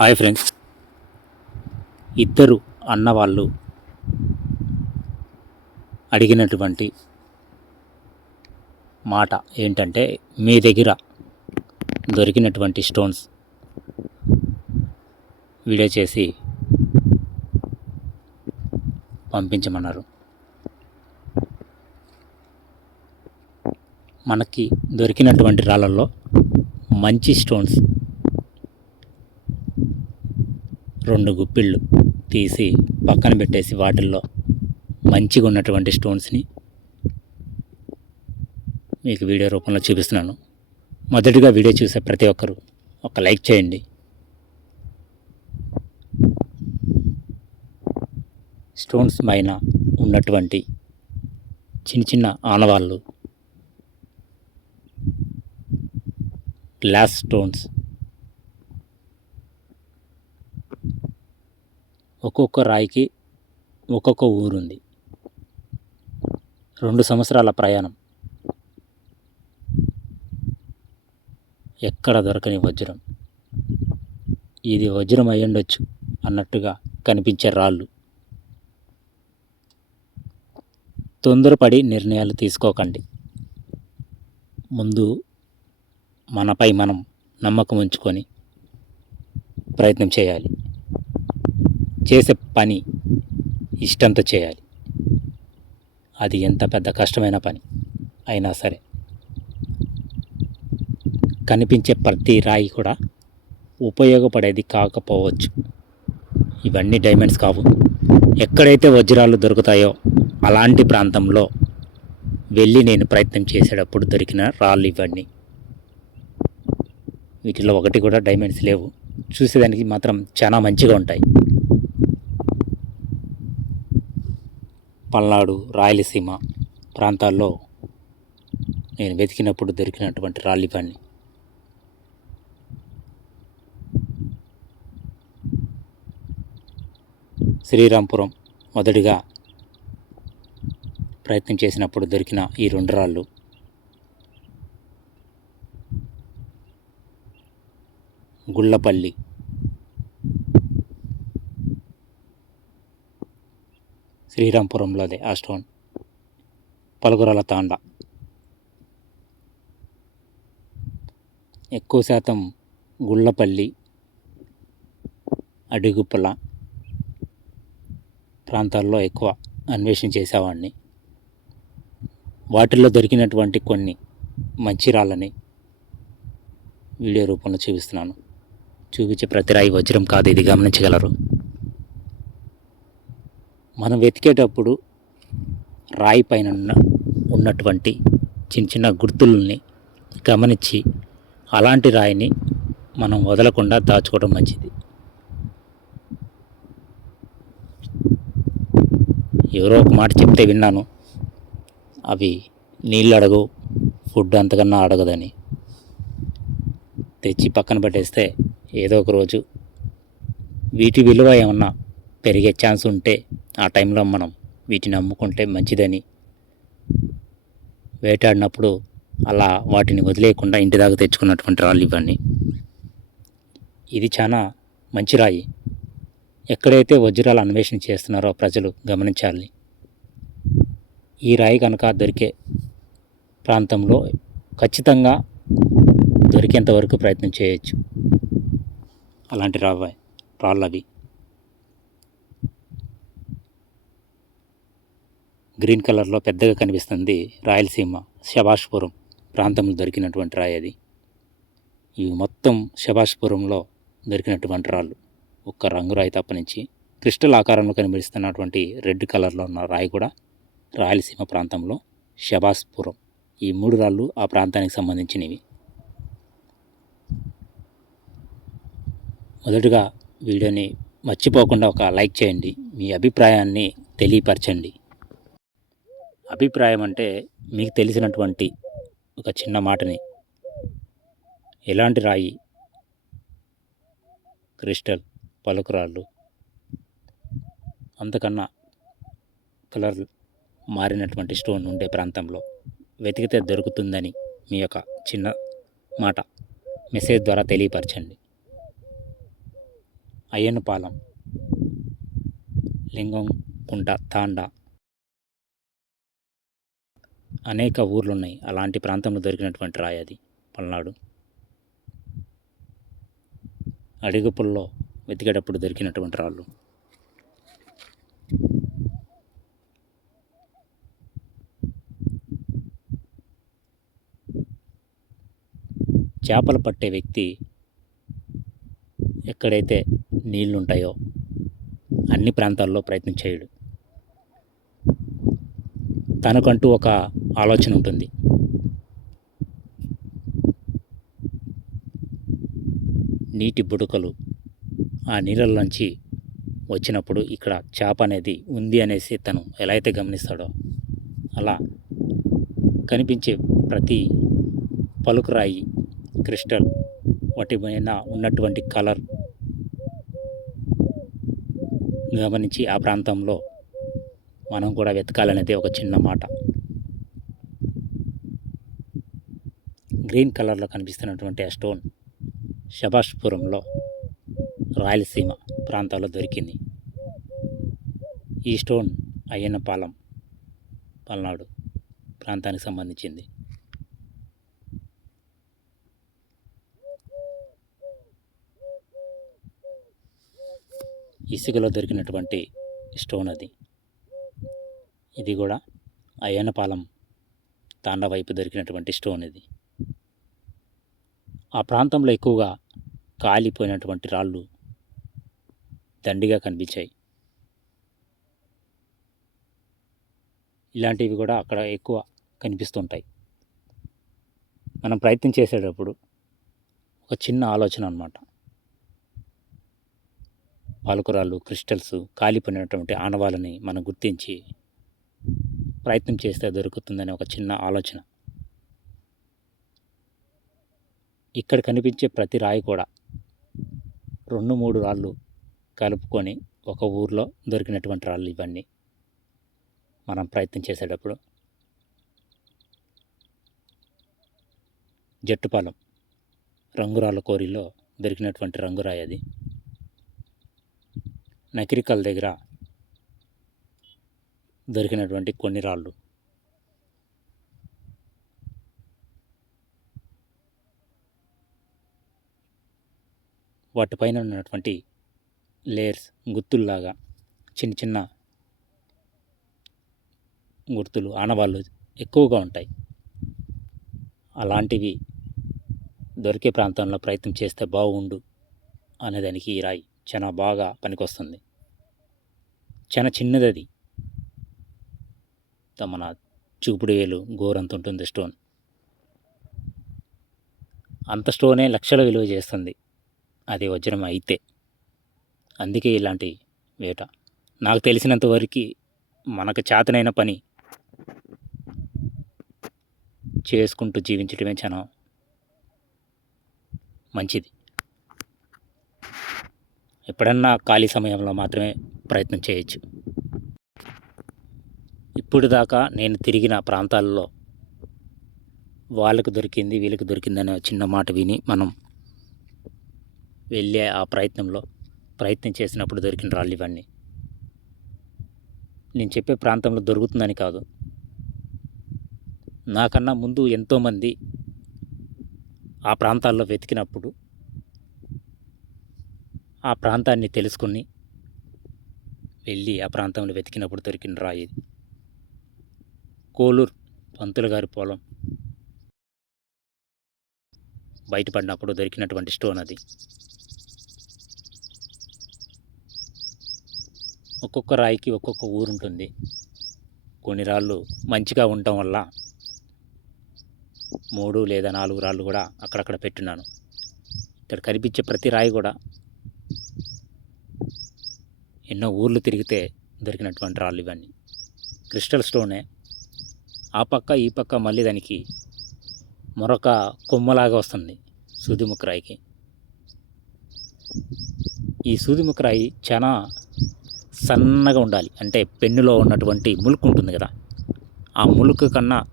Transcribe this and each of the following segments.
Hi friends. ఇద్దరు అన్నవాళ్ళు అడిగినటువంటి మాట ఏంటంటే మీ దగ్గర దొరికినటువంటి స్టోన్స్ వీడియో చేసి పంపించమన్నారు. మనకి దొరికినటువంటి రాళ్ళల్లో మంచి స్టోన్స్ రెండు గుప్పిళ్ళు తీసి పక్కన పెట్టేసి వాటిల్లో మంచిగా ఉన్నటువంటి స్టోన్స్ని మీకు వీడియో రూపంలో చూపిస్తున్నాను. మొదటిగా వీడియో చూసే ప్రతి ఒక్కరు ఒక లైక్ చేయండి. స్టోన్స్ పైన ఉన్నటువంటి చిన్న చిన్న ఆనవాళ్ళు గ్లాస్ స్టోన్స్ ఒక్కొక్క రాయికి ఒక్కొక్క ఊరుంది. రెండు సంవత్సరాల ప్రయాణం. ఎక్కడ దొరకని వజ్రం? ఇది వజ్రం అయ్యుండొచ్చు అన్నట్టుగా కనిపించే రాళ్ళు. తొందరపడి నిర్ణయాలు తీసుకోకండి. ముందు మనపై మనం నమ్మకం ఉంచుకొని ప్రయత్నం చేయాలి. చేసే పని ఇష్టంతో చేయాలి. అది ఎంత పెద్ద కష్టమైన పని అయినా సరే. కనిపించే ప్రతి రాయి కూడా ఉపయోగపడేది కాకపోవచ్చు. ఇవన్నీ డైమండ్స్ కావు. ఎక్కడైతే వజ్రాలు దొరుకుతాయో అలాంటి ప్రాంతంలో వెళ్ళి నేను ప్రయత్నం చేసేటప్పుడు దొరికిన రాళ్ళు ఇవన్నీ. వీటిలో ఒకటి కూడా డైమండ్స్ లేవు. చూసేదానికి మాత్రం చాలా మంచిగా ఉంటాయి. పల్నాడు రాయలసీమ ప్రాంతాల్లో నేను వెతికినప్పుడు దొరికినటువంటి రాళ్ళు శ్రీరాంపురం మొదటిగా ప్రయత్నం చేసినప్పుడు దొరికిన ఈ రెండు రాళ్ళు. గుళ్ళపల్లి శ్రీరాంపురంలోది ఆ స్టోన్ పలుగురాల తాండ. ఎక్కువ శాతం గుళ్ళపల్లి అడుగుప్పల ప్రాంతాల్లో ఎక్కువ అన్వేషణ చేసేవాడిని వాటిల్లో దొరికినటువంటి కొన్ని మంచి రాళ్ళని వీడియో రూపంలో చూపిస్తున్నాను. చూపించే ప్రతి రాయి వజ్రం కాదు ఇది గమనించగలరు. మనం వెతికేటప్పుడు రాయి పైన ఉన్న ఉన్నటువంటి చిన్న చిన్న గుర్తుల్ని గమనించి అలాంటి రాయిని మనం వదలకుండా దాచుకోవడం మంచిది. ఎవరో ఒక మాట చెప్తే విన్నాను. అవి నీళ్ళు అడగవు ఫుడ్ అంతకన్నా అడగదని. తెచ్చి పక్కన పెట్టేస్తే ఏదో ఒక రోజు వీటి విలువ ఏమన్నా పెరిగే ఛాన్స్ ఉంటే ఆ టైంలో మనం వీటిని అమ్ముకుంటే మంచిదని. వేటాడినప్పుడు అలా వాటిని వదిలేయకుండా ఇంటి దాకా తెచ్చుకున్నటువంటి రాళ్ళు ఇవన్నీ. ఇది చాలా మంచి రాయి. ఎక్కడైతే వజ్రాలు అన్వేషణ చేస్తున్నారో ప్రజలు గమనించాలి. ఈ రాయి కనుక దొరికే ప్రాంతంలో ఖచ్చితంగా దొరికేంత వరకు ప్రయత్నం చేయొచ్చు. అలాంటి రావాయి రాళ్ళు అవి గ్రీన్ కలర్లో పెద్దగా కనిపిస్తుంది రాయలసీమ శభాష్పురం ప్రాంతంలో దొరికినటువంటి రాయి అది. ఇవి మొత్తం శభాష్పురంలో దొరికినటువంటి రాళ్ళు. ఒక్క రంగు రాయి తప్ప నుంచి క్రిస్టల్ ఆకారంలో కనిపిస్తున్నటువంటి రెడ్ కలర్లో ఉన్న రాయి కూడా రాయలసీమ ప్రాంతంలో శభాస్పురం ఈ మూడు రాళ్ళు ఆ ప్రాంతానికి సంబంధించినవి. మొదటగా వీడియోని మర్చిపోకుండా ఒక లైక్ చేయండి. మీ అభిప్రాయాన్ని తెలియపరచండి. అభిప్రాయం అంటే మీకు తెలిసినటువంటి ఒక చిన్న మాటని. ఎలాంటి రాయి? క్రిస్టల్ పలుకురాళ్ళు అంతకన్నా కలర్ మారినటువంటి స్టోన్ ఉండే ప్రాంతంలో వెతికితే దొరుకుతుందని మీ యొక్క చిన్న మాట మెసేజ్ ద్వారా తెలియపరచండి. అయ్యన్నపాలెం లింగంకుంట తాండా అనేక ఊర్లు ఉన్నాయి అలాంటి ప్రాంతంలో దొరికినటువంటి రాయి అది పల్నాడు. అడుగుపుల్లో వెతికేటప్పుడు దొరికినటువంటి రాళ్ళు. చేపలు పట్టే వ్యక్తి ఎక్కడైతే నీళ్ళు ఉంటాయో అన్ని ప్రాంతాల్లో ప్రయత్నం చేయడు. తనకంటూ ఒక ఆలోచన ఉంటుంది. నీటి బుడకలు ఆ నీళ్ళల్లోంచి వచ్చినప్పుడు ఇక్కడ చేప అనేది ఉంది అనేసి తను ఎలా అయితే గమనిస్తాడో అలా కనిపించే ప్రతి పలుకురాయి క్రిస్టల్ వాటి పైన ఉన్నటువంటి కలర్ గమనించి ఆ ప్రాంతంలో మనం కూడా వెతకాలనేది ఒక చిన్న మాట. గ్రీన్ కలర్లో కనిపిస్తున్నటువంటి ఆ స్టోన్ శభాష్పురంలో రాయలసీమ ప్రాంతాల్లో దొరికింది. ఈ స్టోన్ అయ్యన్నపాలెం పల్నాడు ప్రాంతానికి సంబంధించింది. ఇసుకలో దొరికినటువంటి స్టోన్ అది. ఇది కూడా అయ్యన్నపాలెం తాండా వైపు దొరికినటువంటి స్టోన్ ఇది. ఆ ప్రాంతంలో ఎక్కువగా కాలిపోయినటువంటి రాళ్ళు దండిగా కనిపించాయి. ఇలాంటివి కూడా అక్కడ ఎక్కువ కనిపిస్తుంటాయి. మనం ప్రయత్నం చేసేటప్పుడు ఒక చిన్న ఆలోచన అన్నమాట. పాలకురాళ్ళు క్రిస్టల్స్ కాలిపోయినటువంటి ఆనవాళ్ళని మనం గుర్తించి ప్రయత్నం చేస్తే దొరుకుతుందనే ఒక చిన్న ఆలోచన. ఇక్కడ కనిపించే ప్రతి రాయి కూడా రెండు మూడు రాళ్ళు కలుపుకొని ఒక ఊర్లో దొరికినటువంటి రాళ్ళు ఇవన్నీ మనం ప్రయత్నం చేసేటప్పుడు. జట్టుపాలెం రంగురాళ్ళ కోరిలో దొరికినటువంటి రంగురాయి అది. నకిరికల్ దగ్గర దొరికినటువంటి కొన్ని రాళ్ళు. వాటిపైన ఉన్నటువంటి లేయర్స్ గుర్తుల్లాగా చిన్న చిన్న గుర్తులు ఆనవాళ్ళు ఎక్కువగా ఉంటాయి. అలాంటివి దొరికే ప్రాంతంలో ప్రయత్నం చేస్తే బాగుండు అనేదానికి ఈ రాయి చాలా బాగా పనికొస్తుంది. చాలా చిన్నది అది మన చూపుడు వేలు గోరంత ఉంటుంది స్టోన్. అంత స్టోనే లక్షల విలువ చేస్తుంది. అది వజ్రం అయితే. అందుకే ఇలాంటి వేట. నాకు తెలిసినంత వరకు మనకు చేతనైన పని చేసుకుంటూ జీవించడమే చాలా మంచిది. ఎప్పుడన్నా ఖాళీ సమయంలో మాత్రమే ప్రయత్నం చేయొచ్చు. ఇప్పుడు దాకా నేను తిరిగిన ప్రాంతాల్లో వాళ్ళకు దొరికింది వీళ్ళకి దొరికిందనే చిన్న మాట విని మనం వెళ్ళే ఆ ప్రయత్నంలో ప్రయత్నం చేసినప్పుడు దొరికిన రాళ్ళు ఇవన్నీ. నేను చెప్పే ప్రాంతంలో దొరుకుతుందని కాదు. నాకన్నా ముందు ఎంతోమంది ఆ ప్రాంతాల్లో వెతికినప్పుడు ఆ ప్రాంతాన్ని తెలుసుకుని వెళ్ళి ఆ ప్రాంతంలో వెతికినప్పుడు దొరికిన రాయి ఇది. కోలూరు పంతుల గారి పొలం. బయటపడినప్పుడు దొరికినటువంటి స్టోన్ అది. ఒక్కొక్క రాయికి ఒక్కొక్క ఊరు ఉంటుంది కొన్ని రాళ్ళు మంచిగా ఉండటం వల్ల మూడు లేదా నాలుగు రాళ్ళు కూడా అక్కడక్కడ పెట్టున్నాను. ఇక్కడ కనిపించే ప్రతి రాయి కూడా ఎన్నో ఊర్లు తిరిగితే దొరికినటువంటి రాళ్ళు ఇవన్నీ. క్రిస్టల్ స్టోనే. ఆ పక్క ఈ పక్క మళ్ళీ దానికి మరొక కొమ్మలాగా వస్తుంది సూదిముఖరాయికి ఈ సూదిముఖరాయి రాయి చాలా సన్నగా ఉండాలి. అంటే పెన్నులో ఉన్నటువంటి ములుకు ఉంటుంది కదా ఆ ములుకు కన్నా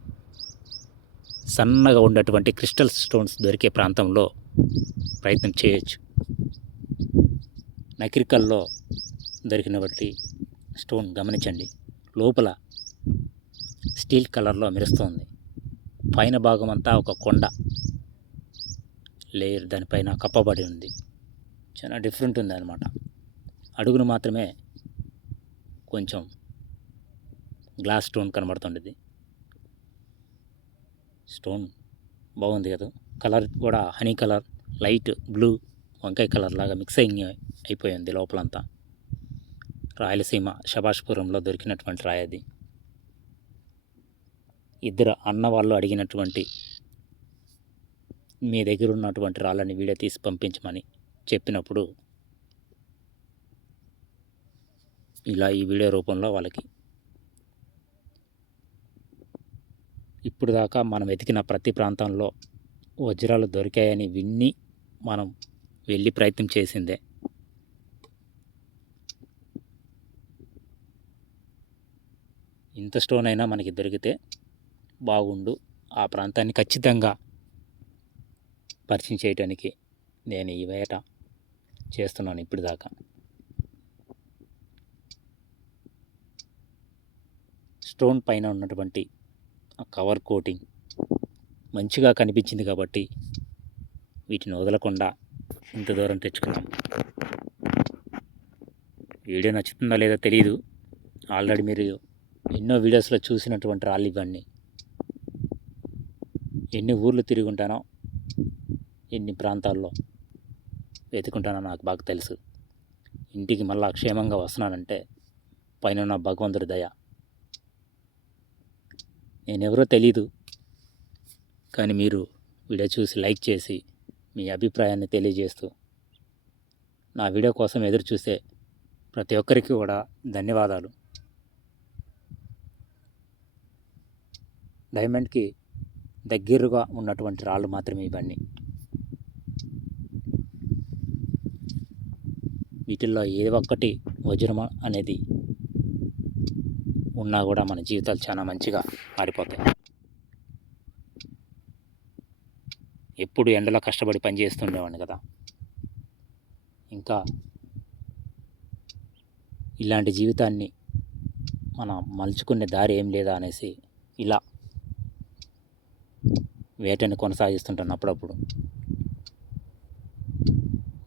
సన్నగా ఉన్నటువంటి క్రిస్టల్ స్టోన్స్ దొరికే ప్రాంతంలో ప్రయత్నం చేయొచ్చు. నకిరికల్లో దొరికినటువంటి స్టోన్ గమనించండి. లోపల స్టీల్ కలర్లో మెరుస్తుంది. పైన భాగం అంతా ఒక కొండ లేయర్ దానిపైన కప్పబడి ఉంది. చాలా డిఫరెంట్ ఉంది అనమాట అడుగును మాత్రమే కొంచెం గ్లాస్ స్టోన్ కనబడుతుండేది. స్టోన్ బాగుంది కదా. కలర్ కూడా హనీ కలర్ లైట్ బ్లూ వంకాయ కలర్ లాగా మిక్స్ అయ్యి అయిపోయింది లోపలంతా. రాయలసీమ శభాష్పురంలో దొరికినటువంటి రాయది ఇద్దరు అన్న వాళ్ళు అడిగినటువంటి మీ దగ్గర ఉన్నటువంటి రాళ్ళని వీడియో తీసి పంపించమని చెప్పినప్పుడు ఇలా ఈ వీడియో రూపంలో వాళ్ళకి. ఇప్పుడు దాకా మనం వెతికిన ప్రతి ప్రాంతంలో వజ్రాలు దొరికాయని విన్ని మనం వెళ్ళి ప్రయత్నం చేసిందే. ఇంత స్టోన్ అయినా మనకి దొరికితే బాగుండు. ఆ ప్రాంతాన్ని ఖచ్చితంగా పరిచయం చేయటానికి నేను ఈ వేట చేస్తున్నాను ఇప్పుడు దాకా స్టోన్ పైన ఉన్నటువంటి ఆ కవర్ కోటింగ్ మంచిగా కనిపించింది కాబట్టి వీటిని వదలకుండా ఇంత దూరం తెచ్చుకున్నాం. వీడియో నచ్చుతుందో లేదో తెలియదు ఆల్రెడీ మీరు ఎన్నో వీడియోస్లో చూసినటువంటి రాళ్ళు ఇవన్నీ. ఎన్ని ఊర్లు తిరిగి ఉంటానో ఎన్ని ప్రాంతాల్లో వెతుకుంటానో నాకు బాగా తెలుసు. ఇంటికి మళ్ళా క్షేమంగా వస్తున్నానంటే పైన భగవంతుడి దయ నేనెవరో తెలీదు. కానీ మీరు వీడియో చూసి లైక్ చేసి మీ అభిప్రాయాన్ని తెలియజేస్తూ నా వీడియో కోసం ఎదురు చూసే ప్రతి ఒక్కరికి కూడా ధన్యవాదాలు. డైమండ్కి దగ్గరగా ఉన్నటువంటి రాళ్ళు మాత్రమే ఇవన్నీ వీటిల్లో ఏ ఒక్కటి వజ్రమ అనేది ఉన్నా కూడా మన జీవితాలు చాలా మంచిగా మారిపోతాయి. ఎప్పుడు ఎండలో కష్టపడి పని చేస్తుండేవాడిని కదా. ఇంకా ఇలాంటి జీవితాన్ని మనం మలుచుకునే దారి ఏం లేదా అనేసి ఇలా వేటని కొనసాగిస్తుంటాను అప్పుడప్పుడు.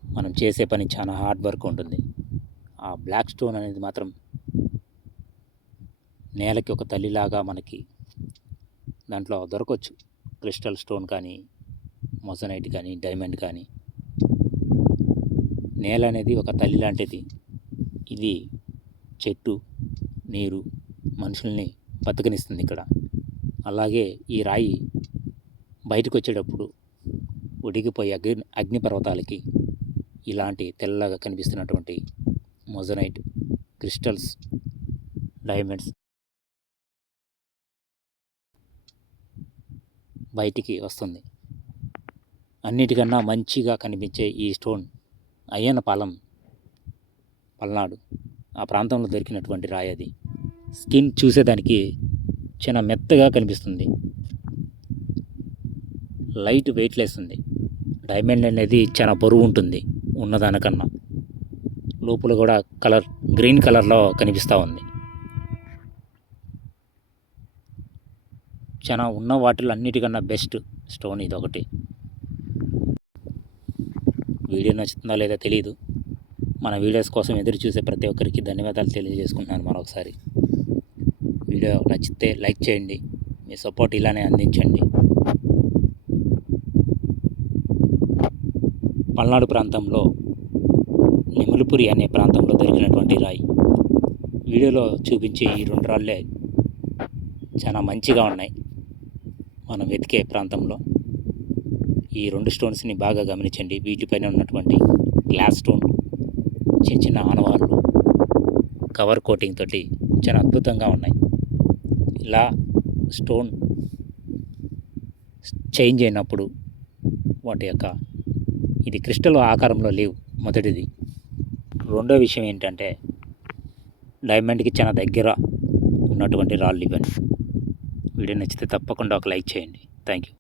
మనం చేసే పని చాలా హార్డ్ వర్క్ ఉంటుంది. ఆ బ్లాక్ స్టోన్ అనేది మాత్రం నేలకి ఒక తల్లిలాగా మనకి దాంట్లో దొరకవచ్చు క్రిస్టల్ స్టోన్ కానీ మొజనైట్ కానీ డైమండ్ కానీ. నేల అనేది ఒక తల్లి లాంటిది. ఇది చెట్టు నీరు మనుషుల్ని బతకనిస్తుంది ఇక్కడ. అలాగే ఈ రాయి బయటకు వచ్చేటప్పుడు ఉడికిపోయే అగ్ని అగ్నిపర్వతాలకి ఇలాంటి తెల్లగా కనిపిస్తున్నటువంటి మొజనైట్ క్రిస్టల్స్ డైమండ్స్ బయటికి వస్తుంది. అన్నిటికన్నా మంచిగా కనిపించే ఈ స్టోన్ అయ్యన పాలం పల్నాడు. ఆ ప్రాంతంలో దొరికినటువంటి రాయి అది. స్కిన్ చూసేదానికి చాలా మెత్తగా కనిపిస్తుంది. లైట్ వెయిట్లెస్ ఉంది. డైమండ్ అనేది చాలా బరువు ఉంటుంది ఉన్నదానికన్నా. లోపల కూడా కలర్ గ్రీన్ కలర్లో కనిపిస్తూ ఉంది. చాలా ఉన్న వాటిలో అన్నిటికన్నా బెస్ట్ స్టోన్ ఇది ఒకటి వీడియో నచ్చుతుందా లేదా తెలియదు మన వీడియోస్ కోసం ఎదురు చూసే ప్రతి ఒక్కరికి ధన్యవాదాలు తెలియజేసుకుంటున్నాను మరొకసారి. వీడియో నచ్చితే లైక్ చేయండి. మీ సపోర్ట్ ఇలానే అందించండి. పల్నాడు ప్రాంతంలో నిములుపురి అనే ప్రాంతంలో దొరికినటువంటి రాయి. వీడియోలో చూపించే ఈ రెండు రాళ్ళే చాలా మంచిగా ఉన్నాయి. మనం వెతికే ప్రాంతంలో ఈ రెండు స్టోన్స్ని బాగా గమనించండి. వీటిపైన ఉన్నటువంటి గ్లాస్ స్టోన్ చిన్న చిన్న ఆనవాళ్ళు కవర్ కోటింగ్ తోటి చాలా అద్భుతంగా ఉన్నాయి. ఇలా స్టోన్ చేంజ్ అయినప్పుడు వాటి యొక్క ఇది క్రిస్టల్ ఆకారంలో లేవు. మొదటిది. రెండో విషయం ఏంటంటే డైమండ్కి చాలా దగ్గర ఉన్నటువంటి రాళ్ళు ఇవన్నీ వీడియో నచ్చితే తప్పకుండా ఒక లైక్ చేయండి. Thank you